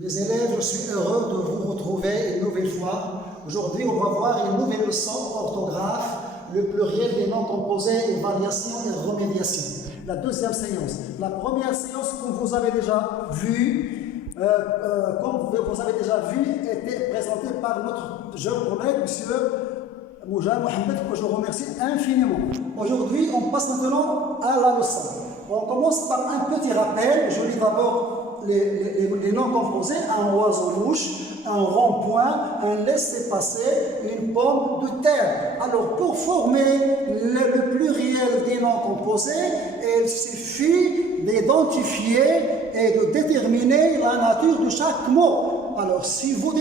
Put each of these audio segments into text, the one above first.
Mes élèves, je suis heureux de vous retrouver une nouvelle fois. Aujourd'hui, on va voir une nouvelle leçon orthographe, le pluriel des noms composés, évaluation et remédiation. La deuxième séance. La première séance, comme vous avez déjà vu, était présentée par notre jeune collègue, monsieur Mouja Mohamed, que je remercie infiniment. Aujourd'hui, on passe maintenant à la leçon. On commence par un petit rappel. Je lis d'abord les noms composés: un oiseau-mouche, un rond-point, un laissez-passer, une pomme de terre. Alors, pour former le pluriel des noms composés, il suffit d'identifier et de déterminer la nature de chaque mot. Alors, si vous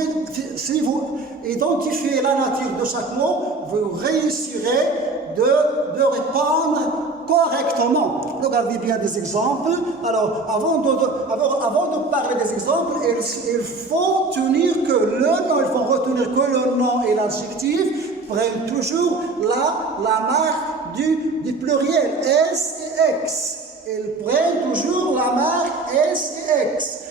identifiez la nature de chaque mot, vous réussirez de répondre correctement. Regardez bien des exemples. Alors, avant de parler des exemples, il faut retenir que le nom et l'adjectif prennent toujours la marque du pluriel S et X. Ils prennent toujours la marque S et X.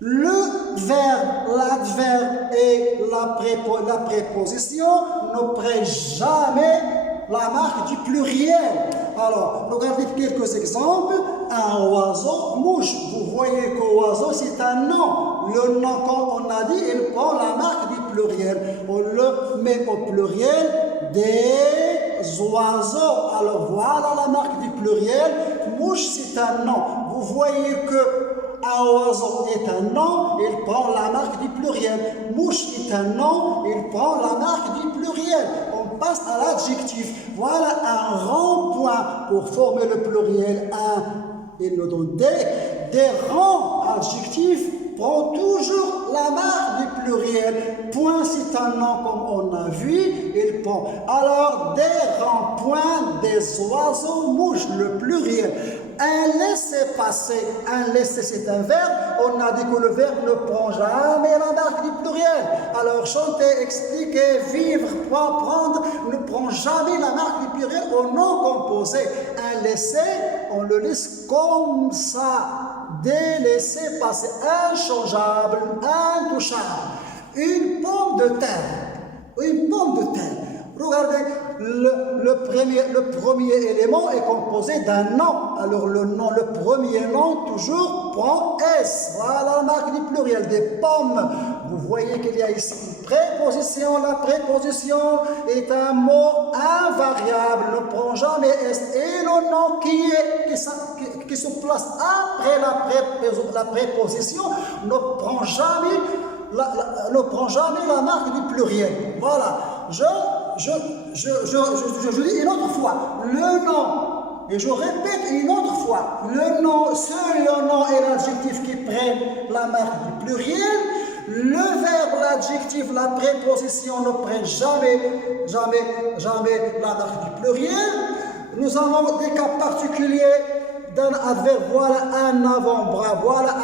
Le verbe, l'adverbe et la préposition ne prennent jamais la marque du pluriel. Alors, regardez quelques exemples. Un oiseau-mouche. Vous voyez qu'oiseau, c'est un nom. Le nom, comme on a dit, il prend la marque du pluriel. On le met au pluriel des oiseaux. Alors, voilà la marque du pluriel. Mouche, c'est un nom. Vous voyez que un oiseau est un nom, il prend la marque du pluriel. Mouche est un nom, il prend la marque du pluriel. On passe à l'adjectif. Voilà un rond-point pour former le pluriel. Il nous donne des rangs adjectifs prend toujours la marque du pluriel. Point, c'est un nom comme on a vu, il prend. Alors, des ronds-points, des oiseaux-mouches, le pluriel. Un laisser-passer, un laisser c'est un verbe, on a dit que le verbe ne prend jamais la marque du pluriel. Alors chanter, expliquer, vivre, prendre ne prend jamais la marque du pluriel au nom composé. Un laisser, on le laisse comme ça, des laissers-passer, inchangeable, intouchable. Une pomme de terre, une pomme de terre. Regardez, le premier élément est composé d'un nom. Alors le premier nom toujours prend S. Voilà la marque du pluriel, des pommes. Vous voyez qu'il y a ici une préposition. La préposition est un mot invariable, ne prend jamais S. Et le nom qui se place après la préposition ne prend jamais la marque du pluriel. Voilà. Je dis une autre fois, le nom, et je répète une autre fois, le nom, seul le nom et l'adjectif qui prennent la marque du pluriel, le verbe, l'adjectif, la préposition ne prennent jamais la marque du pluriel. Nous avons des cas particuliers d'un adverbe. Voilà un avant-bras, voilà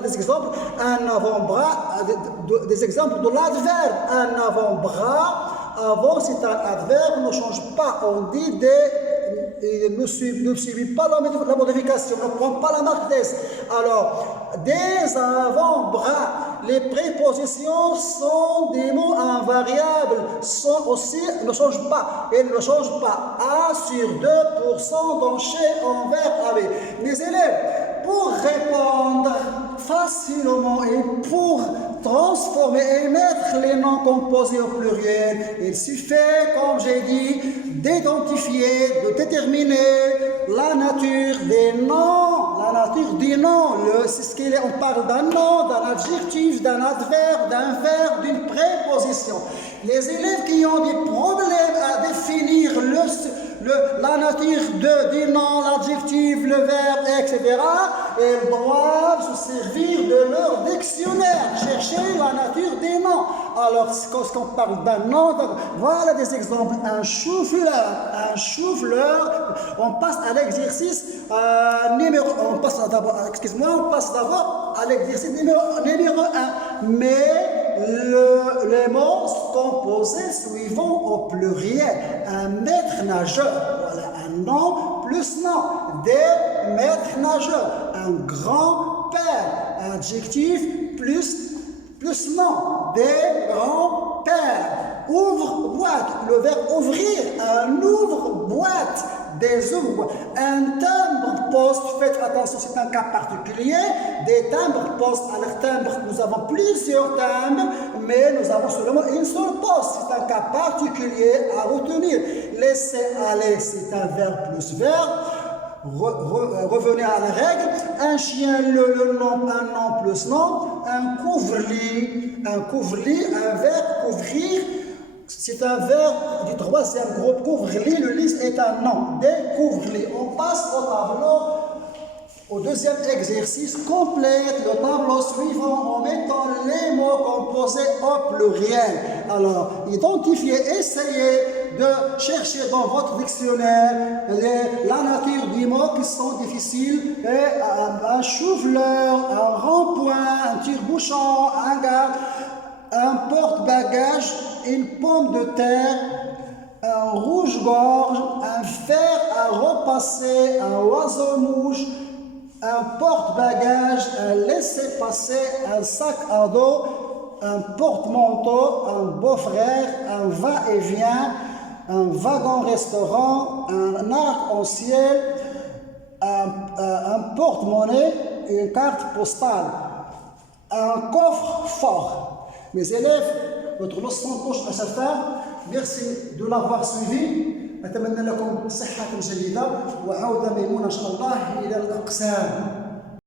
des exemples, un avant-bras, des exemples de l'adverbe. Un avant-bras, avant c'est un adverbe, ne change pas, on dit ne subit pas la modification, ne prend pas la marque d'S. Alors, des avant-bras, les prépositions sont des mots invariables, ne changent pas. Elles ne changent pas. A sur 2% d'enchères en verbe avec. Mes élèves, pour répondre facilement et pour transformer et mettre les noms composés au pluriel, il suffit, comme j'ai dit, d'identifier, de déterminer la nature des noms. La nature des noms, c'est ce qu'il est. On parle d'un nom, d'un adjectif, d'un adverbe, d'un verbe, d'une préposition. Les élèves qui ont des problèmes à définir la nature des noms, l'adjectif, le verbe, etc., ils doivent se servir de leur dictionnaire, chercher la nature des noms. Alors, quand on parle d'un nom, voilà des exemples. Un chou-fleur, on passe à l'exercice on passe d'abord à l'exercice numéro 1. Mais les mots composés suivants au pluriel. Un maître nageur, voilà un nom plus nom. Des maîtres nageurs. Un grand-père, adjectif plus nom, des grands-pères. Ouvre boîte, le verbe ouvrir, un ouvre-boîte, des ouvre. Un timbre-poste, faites attention, c'est un cas particulier. Des timbres-postes, alors timbre, nous avons plusieurs timbres, mais nous avons seulement une seule poste. C'est un cas particulier à retenir. Laisser aller, c'est un verbe plus verbe. Revenez à la règle. Un chien, le nom, un nom plus nom. Un couvre-lit, un verbe couvrir. C'est un verbe du troisième groupe. Couvre-lit, le lit est un nom. Découvre-lit. On passe au tableau. Au deuxième exercice, complète le tableau suivant en mettant les mots composés au pluriel. Alors, identifiez, essayez de chercher dans votre dictionnaire la nature des mots qui sont difficiles. Et un chou-fleur, un rond-point, un tire-bouchon, un gars, un porte-bagages, une pomme de terre, un rouge-gorge, un fer à repasser, un oiseau-mouche, un porte-bagages, un laissez-passer, un sac à dos, un porte-manteau, un beau-frère, un va-et-vient, un wagon-restaurant, un arc-en-ciel, un porte-monnaie, une carte postale, un coffre-fort. Mes élèves, votre leçon touche à sa fin. Merci de l'avoir suivi. أتمنى لكم صحة جيدة وعودة ميمونة إن شاء الله إلى الأقسام.